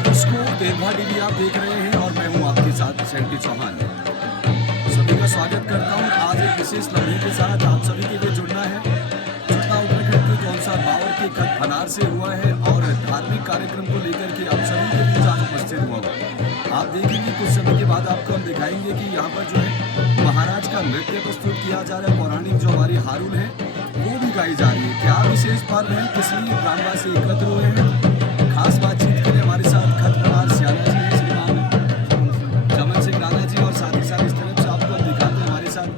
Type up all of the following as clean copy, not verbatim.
नमस्कार दोस्तों, देवघा टीवी आप देख रहे हैं और मैं हूं आपके साथ सैंटी चौहान। सभी का स्वागत करता हूं। आज एक विशेष लम्हे के साथ आप सभी के लिए जुड़ना है। छठा उत्तराखंड के जौनसा बावर के खत फनार से हुआ है और धार्मिक कार्यक्रम को लेकर के आप सभी के बीच आज उपस्थित हुआ। आप देखेंगे कुछ समय के बाद आपको हम दिखाएंगे कि यहाँ पर जो है महाराज का नृत्य प्रस्तुत किया जा रहा है। पौराणिक जो हमारी हारुल है वो भी गाई जा रही है। क्या विशेष पर्व है, किस लिए ग्रामवासी एकत्र हुए हैं, खास बातचीत के लिए हमारे साथ खत फनार सियाना जी हैं, श्रीमान चमन सिंह राणा जी, और साथ ही साथ इस तरफ से आपको दिखाते हैं हमारे साथ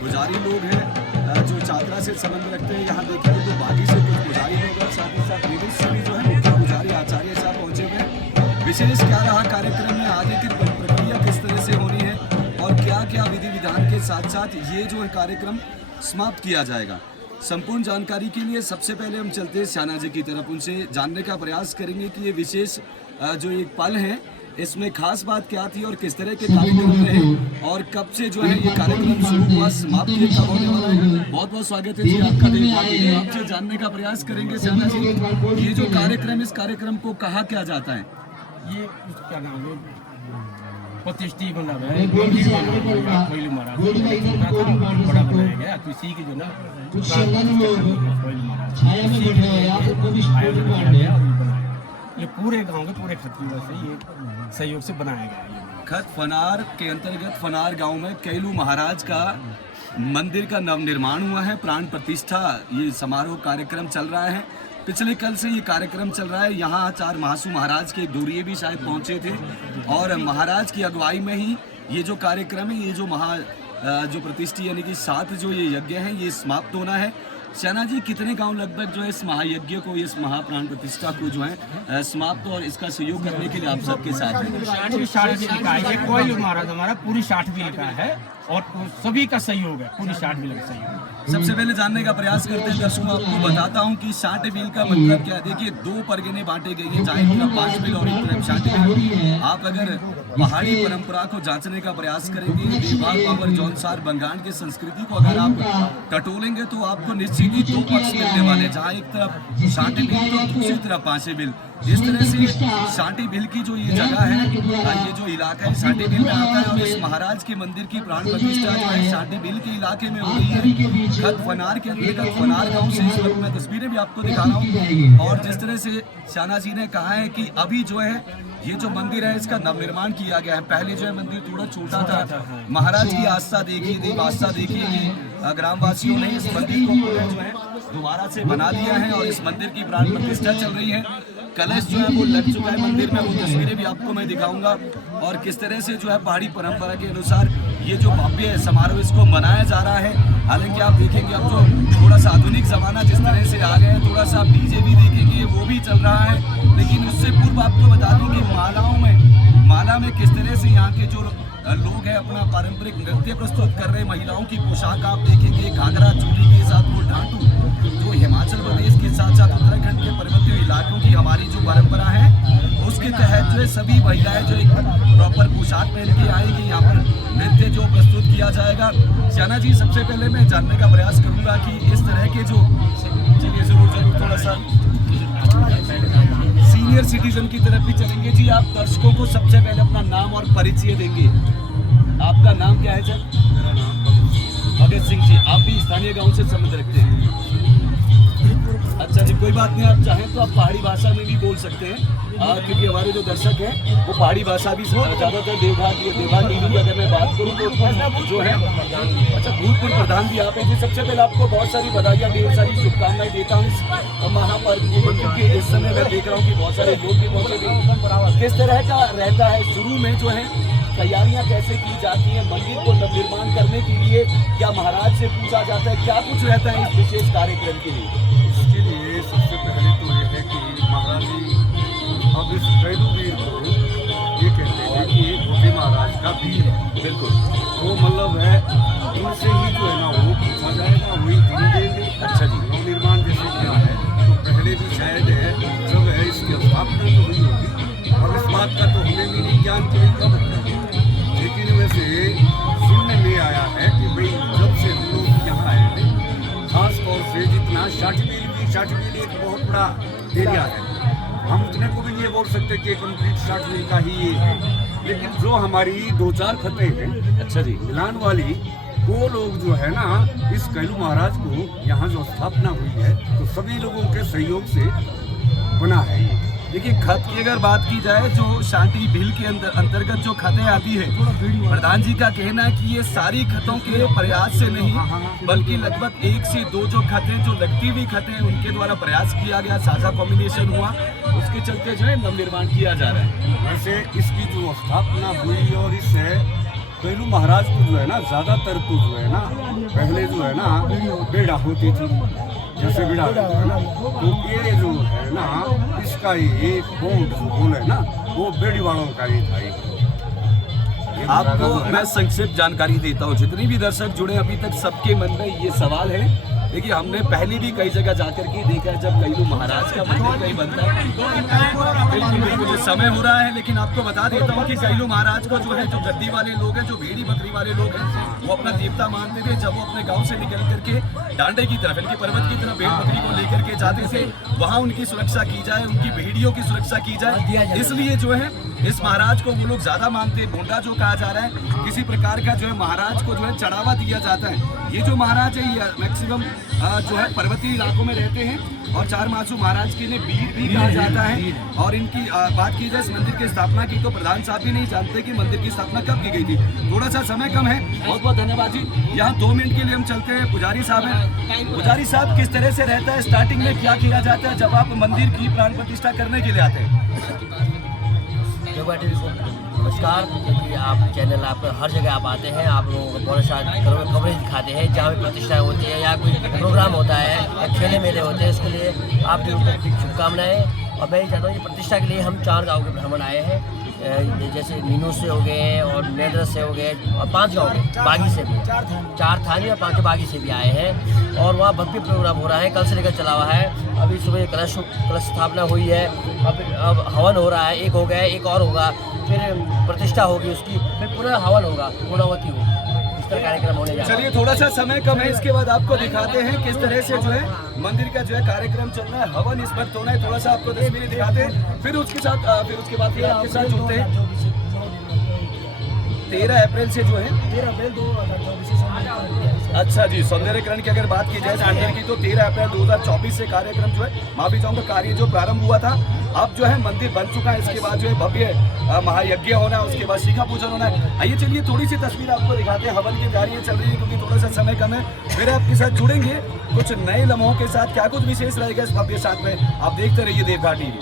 पुजारी लोग हैं जो चादरा से संबंध रखते हैं। यहाँ देखेंगे तो बागी से कुछ पुजारी लोग और साथ ही साथ विदेश से भी जो है मुख्य पुजारी आचार्य साहब पहुंचे हुए हैं। विशेष क्या रहा कार्यक्रम में, आगे की प्रक्रिया किस तरह से होनी है और क्या क्या विधि विधान के साथ साथ ये जो है कार्यक्रम समाप्त किया जाएगा, संपूर्ण जानकारी के लिए सबसे पहले हम चलते हैं सियाना जी की तरफ। उनसे जानने का प्रयास करेंगे कि ये विशेष जो एक पल है इसमें खास बात क्या थी और किस तरह के कार्यक्रम रहे और कब से जो है ये कार्यक्रम शुरू हुआ, समाप्त कब होने वाला है। बहुत बहुत स्वागत है जी आपका। देखिए आपसे जानने का प्रयास करेंगे सियाना जी, ये जो कार्यक्रम, इस कार्यक्रम को कहा क्या जाता है? ये क्या नाम है, प्रतिष्ठी मतलब है, कोयलू महाराज बड़ा बनाया गया, तो इसी की जो ना आयोजन किया गया और ये बनाया। ये पूरे गांव के पूरे खत्रियों से ये सहयोग से बनाया गया। खत फनार के अंतर्गत फनार गांव में कैलू महाराज का मंदिर का नवनिर्माण हुआ है, प्राण प्रतिष्ठा ये समारोह कार्यक्रम चल रहा है। पिछले कल से ये कार्यक्रम चल रहा है। यहाँ आचार्य महासू महाराज के दूरिये भी शायद पहुँचे थे और महाराज की अगुवाई में ही ये जो कार्यक्रम है, ये जो प्रतिष्ठा यानी कि 7 जो ये यज्ञ हैं ये समाप्त होना है। सियाना जी, कितने गांव लगभग जो है इस महायज्ञ को, इस महाप्राण प्रतिष्ठा को जो है समाप्त और इसका सहयोग करने के लिए आप सबके साथ हैं? 60 लिखा है, ये कोयलू महाराज हमारा पूरी 60 भी लिखा है और सभी का सहयोग है, पूरी 60 भी का सहयोग। सबसे पहले जानने का प्रयास करते हैं दर्शकों, आपको बताता हूं कि 60 बिल का मतलब क्या है। देखिए 2 परगने बांटे गए हैं, जहाँ एक तरफ 5 बिल और एक तरफ 60 बिल। आप अगर पहाड़ी परंपरा को जांचने का प्रयास करेंगे, देवघा बावर जौनसार बंगाल की संस्कृति को अगर आप टटोलेंगे तो आपको निश्चित ही 2 पक्ष मिलने वाले, जहाँ एक तरफ 60 बिल तो दूसरी तरफ 5 बिल। इस तरह से 60 बिल की जो ये जगह है, ये जो इलाका है 60 बिल में आता है और इस महाराज के मंदिर की प्राण प्रतिष्ठा जो है 60 बिल के इलाके में हो रही है। खत फनार के अंतर्गत फनार गांव से इस वक्त मैं तस्वीरें भी आपको दिखा रहा हूँ। और जिस तरह से सियाना जी ने कहा है कि अभी जो है ये जो मंदिर है इसका नवनिर्माण किया गया है। पहले जो है मंदिर थोड़ा छोटा था। महाराज की आस्था देखिए, देव आस्था देखिए कि ग्रामवासियों ने इस मंदिर को जो है दोबारा से बना दिया है और इस मंदिर की प्राण प्रतिष्ठा चल रही है। कलश जो है वो लग चुका है मंदिर में, वो तस्वीरें भी आपको मैं दिखाऊंगा। और किस तरह से जो है पहाड़ी परंपरा के अनुसार ये जो भव्य समारोह इसको मनाया जा रहा है। हालांकि आप देखेंगे अब जो थोड़ा सा आधुनिक जमाना जिस तरह से आ गया है, थोड़ा सा डीजे भी देखेंगे वो भी चल रहा है। लेकिन उससे पूर्व आपको बता दें कि माला में किस तरह से यहाँ के जो लोग हैं अपना पारंपरिक नृत्य प्रस्तुत कर रहे हैं। महिलाओं की पोशाक आप देखेंगे, घाघरा चोली के साथ वो ढांटू, जो हिमाचल प्रदेश के साथ साथ उत्तराखंड के पर्वतीय इलाकों की हमारी जो परंपरा है उसके तहत जो है सभी महिलाएं जो एक प्रॉपर पोशाक पहन के आएगी, यहाँ पर नृत्य जो प्रस्तुत किया जाएगा। सियाना जी, सबसे पहले मैं जानने का प्रयास करूंगा कि इस तरह के जो चलिए जरूर थोड़ा सा सीनियर सिटीजन की तरफ भी चलेंगे जी। आप दर्शकों को सबसे पहले अपना नाम और परिचय देंगे। आपका नाम क्या है सर? मेरा नाम भगत सिंह जी। आप भी स्थानीय गांव से संबंध रखते हैं? अच्छा जी, कोई बात नहीं, आप चाहें तो आप पहाड़ी भाषा में भी बोल सकते हैं क्योंकि हमारे जो दर्शक हैं वो पहाड़ी भाषा भी ज़्यादातर देवघा टीवी की अगर मैं बात करूँ तो जो है अच्छा भूतपूर्व प्रधान भी आप हैं जी। सबसे पहले आपको बहुत सारी बधाइयाँ, ढेर सारी शुभकामनाएं देता हूँ इस महापर्व क्योंकि इस समय मैं देख रहा हूँ कि बहुत सारे लोग भी पहुँचे थे। किस तरह का रहता है शुरू में जो है तैयारियां कैसे की जाती हैं मंदिर को नवनिर्माण करने के लिए? क्या महाराज से पूछा जाता है, क्या कुछ रहता है इस विशेष कार्यक्रम के लिए? इसके लिए सबसे पहले तो ये है कि महाराज जी अब इस कैलू वीर को ये कहते हैं कि ये भोले महाराज का वीर है। बिल्कुल, वो मतलब है उनसे ही जो है ना वो पूछा जाएगा, वही दिन देंगे। अच्छा जी, नवनिर्माण जैसे क्या है तो पहले भी शायद है जब है इसकी स्थापना तो हुई होगी और इस बात का तो हमें भी नहीं ज्ञान कोई कब है, लेकिन वैसे सुनने में आया है कि भाई जब से हम लोग यहाँ आए थे खास तौर से जितना 60 मील एक बहुत बड़ा एरिया है हम इतने को भी ये बोल सकते कि कंप्लीट 60 मील का ही ये है, लेकिन जो हमारी 2-4 खतें हैं अच्छा जी। मिलान वाली, वो लोग जो है ना, इस कैलू महाराज को यहाँ जो स्थापना हुई है तो सभी लोगों के सहयोग से बना है ये। देखिए, खत की अगर बात की जाए, जो शांति भील के अंतर्गत जो खतें आती है, प्रधान जी का कहना है कि ये सारी खतों के प्रयास से नहीं, बल्कि लगभग 1 से 2 जो खतें, जो लगती हुई खतें, उनके द्वारा प्रयास किया गया, साझा कॉम्बिनेशन हुआ, उसके चलते जो है नवनिर्माण किया जा रहा है। वैसे इसकी जो स्थापना हुई और इससे कैलू महाराज को जो है ना, ज़्यादातर तो जो है ना, पहले जो है ना बेड़ा होती थी, जैसे बिड़ा है ना, तो ये जो है ना, इसका ये पौंड जो बोले ना, वो बेड़ी वालों का ही था। ये आपको मैं संक्षिप्त जानकारी देता हूँ, जितने भी दर्शक जुड़े अभी तक सबके मन में ये सवाल है। देखिए, हमने पहले भी कई जगह जाकर के देखा है, जब कैलू महाराज का मंदिर कहीं बनता है। बिल्कुल समय हो रहा है, लेकिन आपको बता देता हूँ कि कैलू महाराज को जो है, जो गद्दी वाले लोग हैं, जो भेड़ी बकरी वाले लोग हैं, वो अपना देवता मानते थे। जब वो अपने गांव से निकल करके डांडे की तरफ, इनके पर्वत की तरफ भेड़ बकरी को लेकर के जाते थे, वहाँ उनकी सुरक्षा की जाए, उनकी भेड़ियों की सुरक्षा की जाए, इसलिए जो है इस महाराज को वो लोग ज्यादा मानते हैं। भोंडा जो कहा जा रहा है, किसी प्रकार का जो है महाराज को जो है चढ़ावा दिया जाता है। ये जो महाराज है, ये मैक्सिमम जो है पर्वतीय इलाकों में रहते हैं, और 4 मासू महाराज के लिए वीर भी कहा जाता है। और इनकी बात की जाए इस मंदिर की स्थापना की, तो प्रधान साहब भी नहीं जानते कि मंदिर की स्थापना कब की गई थी। थोड़ा सा समय कम है, बहुत बहुत धन्यवाद जी। यहाँ 2 मिनट के लिए हम चलते हैं। पुजारी साहब हैं, पुजारी साहब किस तरह से रहता है, स्टार्टिंग में क्या किया जाता है जब आप मंदिर की प्राण प्रतिष्ठा करने के लिए आते हैं? नमस्कार। क्योंकि आप चैनल, आप हर जगह आप आते हैं, आप लोगों को बहुत सारा कवरेज दिखाते हैं, जहाँ भी प्रतिष्ठा होती है या कोई प्रोग्राम होता है या खेले मेले होते हैं, इसके लिए आपकी शुभकामनाएं। और मैं ये चाहता हूँ कि प्रतिष्ठा के लिए हम 4 गाँव के भ्रमण आए हैं, जैसे मीनू से हो गए और नेडरस से हो गए, और 5 गाँव के बागी से भी, 4 थानी और 5 बागी से भी आए हैं। और वहाँ भव्य प्रोग्राम हो रहा है, कल से लेकर चला हुआ है। अभी सुबह कलश स्थापना हुई है, अब हवन हो रहा है, एक हो गया, एक और होगा, फिर प्रतिष्ठा होगी उसकी, फिर पूरा हवन होगा, पूर्णावती होगी। इस तरह कार्यक्रम होने जा रहा है। चलिए, थोड़ा सा समय कम है, इसके बाद आपको दिखाते हैं किस तरह से जो है मंदिर का जो है कार्यक्रम चल रहा है। हवन इस वक्त होना है, थोड़ा सा आपको तस्वीरें दिखाते हैं, फिर उसके बाद फिर आपके साथ जुड़ते हैं। 13 अप्रैल से जो है 13 अप्रैल 2024 से अच्छा जी, सौंदर्यकरण की अगर बात की जाए मंदिर की, तो 13 अप्रैल 2024 से कार्यक्रम जो है, माफी चाहूँगा, कार्य जो प्रारंभ हुआ था, अब जो है मंदिर बन चुका है। इसके बाद जो है भव्य महायज्ञ होना है, उसके बाद शिखा पूजन होना है। आइए चलिए थोड़ी सी तस्वीर आपको दिखाते हैं। हवन की तैयारियां चल रही है, क्योंकि थोड़ा सा समय कम है। फिर आपके साथ जुड़ेंगे कुछ नए लम्हों के साथ, क्या कुछ विशेष रहेगा इस भव्य साथ में, आप देखते रहिए देवघाट टीवी।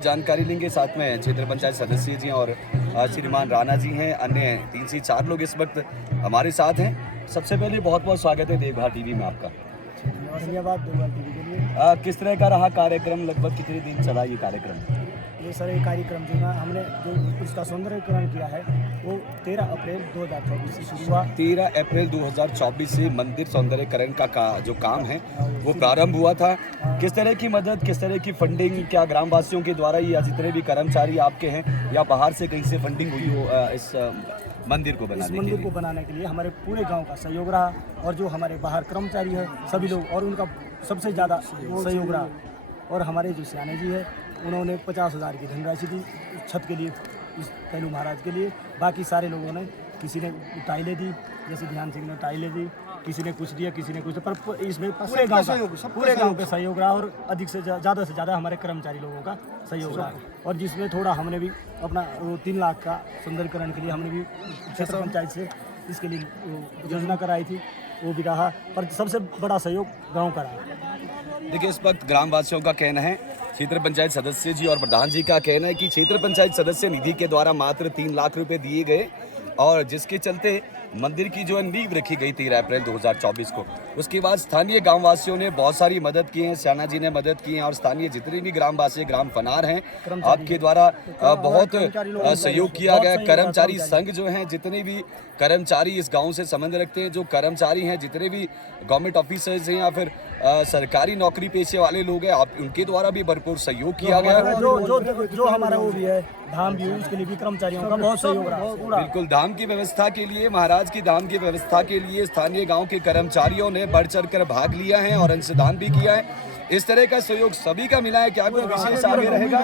जानकारी लेंगे, साथ में क्षेत्र पंचायत सदस्य जी और श्रीमान राणा जी हैं, अन्य 3 से 4 लोग इस वक्त हमारे साथ हैं। सबसे पहले बहुत बहुत स्वागत है देवघाट टीवी में आपका। धन्यवाद देवघाट टीवी के लिए। किस तरह का रहा कार्यक्रम, लगभग कितने दिन चला ये कार्यक्रम? ये सारे कार्यक्रम जो ना हमने जो इसका सौंदर्यकरण किया है, वो 13 अप्रैल 2024 से शुरू हुआ। 13 अप्रैल 2024 से मंदिर सौंदर्यकरण का जो काम है वो प्रारंभ हुआ था। किस तरह की मदद, किस तरह की फंडिंग, क्या ग्रामवासियों के द्वारा या जितने भी कर्मचारी आपके हैं या बाहर से कहीं से फंडिंग हुई हो इस मंदिर को बनाने के लिए हमारे पूरे गांव का सहयोग रहा, और जो हमारे बाहर कर्मचारी है सभी लोग, और उनका सबसे ज़्यादा सहयोग रहा। और हमारे जो सियाने जी है, उन्होंने 50,000 की धनराशि दी छत के लिए, इस कैलू महाराज के लिए। बाकी सारे लोगों ने, किसी ने टाइलें दी, जैसे ध्यान सिंह ने टाइलें दी, किसी ने कुछ दिया, किसी ने कुछ, पर इसमें पूरे गांव का सहयोग रहा, और अधिक से ज़्यादा हमारे कर्मचारी लोगों का सहयोग रहा। और जिसमें थोड़ा हमने भी अपना 3 लाख का सुंदरीकरण के लिए हमने भी क्षेत्र पंचायत से इसके लिए योजना कराई थी। वो भी रहा, पर सबसे बड़ा सहयोग गांव का रहा। देखिए, इस वक्त ग्रामवासियों का कहना है, क्षेत्र पंचायत सदस्य जी और प्रधान जी का कहना है कि क्षेत्र पंचायत सदस्य निधि के द्वारा मात्र 3 लाख रुपए दिए गए और जिसके चलते मंदिर की जो है नींव रखी गई 13 अप्रैल 2024 को। उसके बाद स्थानीय गांववासियों ने बहुत सारी मदद की है, श्याना जी ने मदद की है और स्थानीय जितने भी ग्रामवासी ग्राम फनार हैं आपके द्वारा बहुत सहयोग किया गया। कर्मचारी संघ जो हैं, जितने भी कर्मचारी इस गांव से संबंध रखते हैं, जो कर्मचारी हैं, जितने भी गवर्नमेंट ऑफिसर्स हैं या फिर सरकारी नौकरी पेशे वाले लोग हैं, आप उनके द्वारा भी भरपूर सहयोग किया गया। जो हमारा वो भी है धाम भी, उसके लिए भी कर्मचारियों का बहुत सहयोग रहा। बिल्कुल, धाम की व्यवस्था के लिए, महाराज की धाम की व्यवस्था के लिए स्थानीय गांव के कर्मचारियों ने बढ़ चढ़ कर भाग लिया है और अंशदान भी किया है। इस तरह का सहयोग सभी का मिला है। क्या कोई विशेष आगे रहेगा?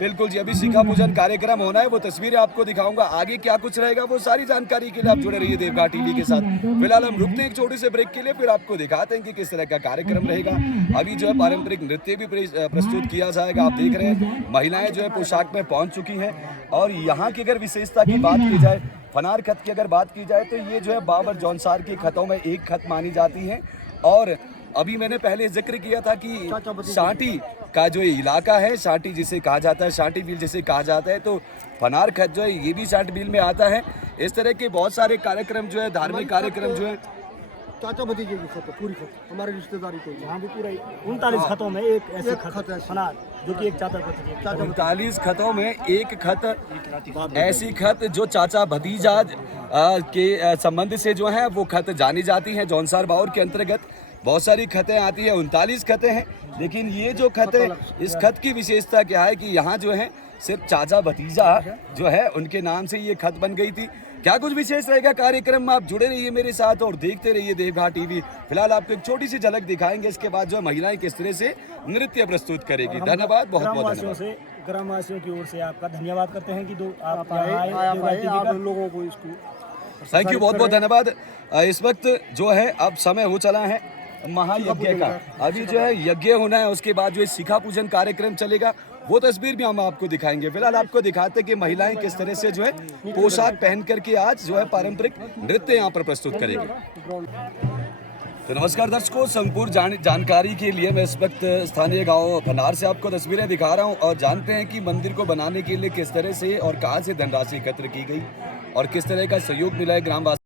बिल्कुल जी, अभी शिखा पूजन कार्यक्रम होना है, वो तस्वीरें आपको दिखाऊंगा। आगे क्या कुछ रहेगा वो सारी जानकारी के लिए आप जुड़े रहिए देवघाट टीवी के साथ। फिलहाल हम रुकते हैं एक छोटे से ब्रेक के लिए, फिर आपको दिखाते हैं कि किस तरह का कार्यक्रम रहेगा। अभी जो है पारंपरिक नृत्य भी प्रस्तुत किया जाएगा। आप देख रहे हैं महिलाएं जो है पोशाक में पहुंच चुकी हैं और यहाँ की अगर विशेषता की बात की जाए, फनार खत की अगर बात की जाए तो ये जो है बाबर जौनसार के खतों में एक खत मानी जाती है। और अभी मैंने पहले जिक्र किया था कि शांटी का जो इलाका है, शांटी जिसे कहा जाता है, शांटी बिल जिसे कहा जाता है, तो फनार खत जो है ये भी शांटी बिल में आता है। इस तरह के बहुत सारे कार्यक्रम जो है, धार्मिक कार्यक्रम जो है, चाचा भतीजे की खत, पूरी खत हमारे रिश्तेदारी को यहाँ भी पूरा 39 खतों में एक ऐसे खत है फनार, जो कि एक चाचा भतीजे। 39 खतों में एक खत, ऐसी खत जो चाचा भतीजा के संबंध से जो है वो खत जानी जाती हैं। जौनसार बाउर के अंतर्गत बहुत सारी खतें आती हैं, 39 खतें हैं। लेकिन ये जो खत है, इस खत की विशेषता क्या है कि यहाँ जो है सिर्फ चाचा भतीजा जो है उनके नाम से ये खत बन गई थी। क्या कुछ विशेष रहेगा कार्यक्रम में, आप जुड़े रहिए मेरे साथ और देखते रहिए देवघाट टीवी। फिलहाल आपको एक छोटी सी झलक दिखाएंगे, इसके बाद जो महिलाएं किस तरह से नृत्य प्रस्तुत करेगी। धन्यवाद, बहुत बहुत धन्यवाद। ग्रामवासियों की ओर से आपका धन्यवाद करते हैं कि आप आए आप लोगों को इसको थैंक यू, बहुत बहुत धन्यवाद। इस वक्त जो है अब समय हो चला है महायज्ञ का। अभी जो है यज्ञ होना है, उसके बाद जो शिखा पूजन कार्यक्रम चलेगा, वो तस्वीर भी हम आपको दिखाएंगे। फिलहाल आपको दिखाते हैं कि महिलाएं किस तरह से जो है पोशाक पहन करके आज जो है पारंपरिक नृत्य यहाँ पर प्रस्तुत करेंगे। तो नमस्कार दर्शकों, संपूर्ण जानकारी के लिए मैं इस वक्त स्थानीय गांव फनार से आपको तस्वीरें दिखा रहा हूं और जानते हैं कि मंदिर को बनाने के लिए किस तरह से और कहां से धनराशि एकत्र की गई और किस तरह का सहयोग मिला है ग्रामवासी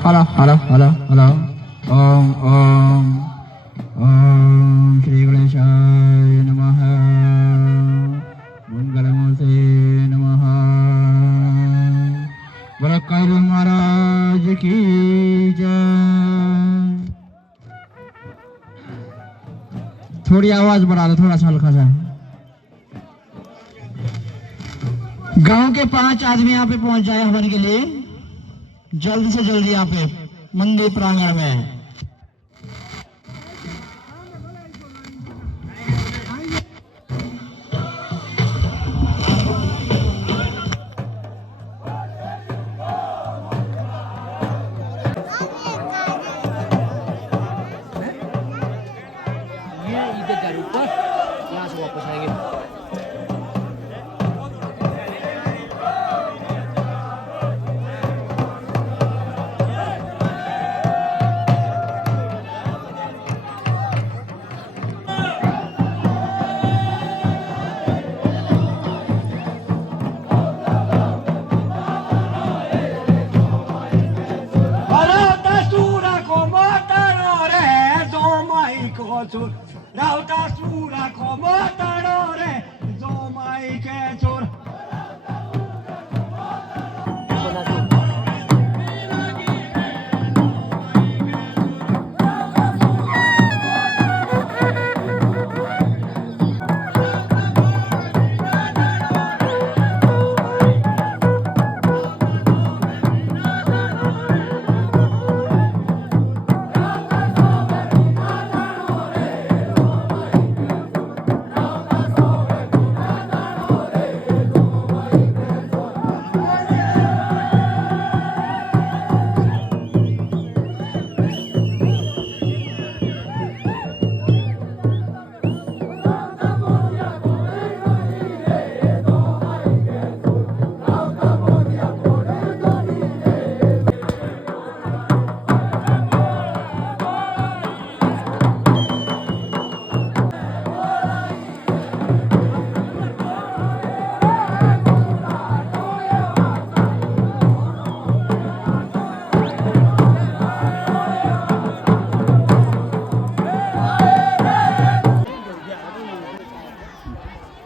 हर हर हर हर ओम ओम ओम श्री गणेशाय नमः मंगलमूर्ते नमः बोलो कैलाश महाराज की जय। थोड़ी आवाज बढ़ा दो, थोड़ा सा हल्का सा। गांव के 5 आदमी यहाँ पे पहुंच जाए हवन के लिए, जल्दी से जल्दी यहाँ पे मंदिर प्रांगण में।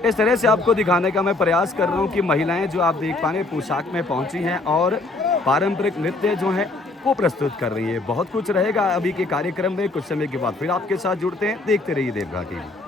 इस तरह से आपको दिखाने का मैं प्रयास कर रहा हूँ कि महिलाएं जो आप देख पा रहे हैं पोशाक में पहुंची हैं और पारंपरिक नृत्य जो है वो प्रस्तुत कर रही है। बहुत कुछ रहेगा अभी के कार्यक्रम में, कुछ समय के बाद फिर आपके साथ जुड़ते हैं। देखते रहिए देवगा टीवी।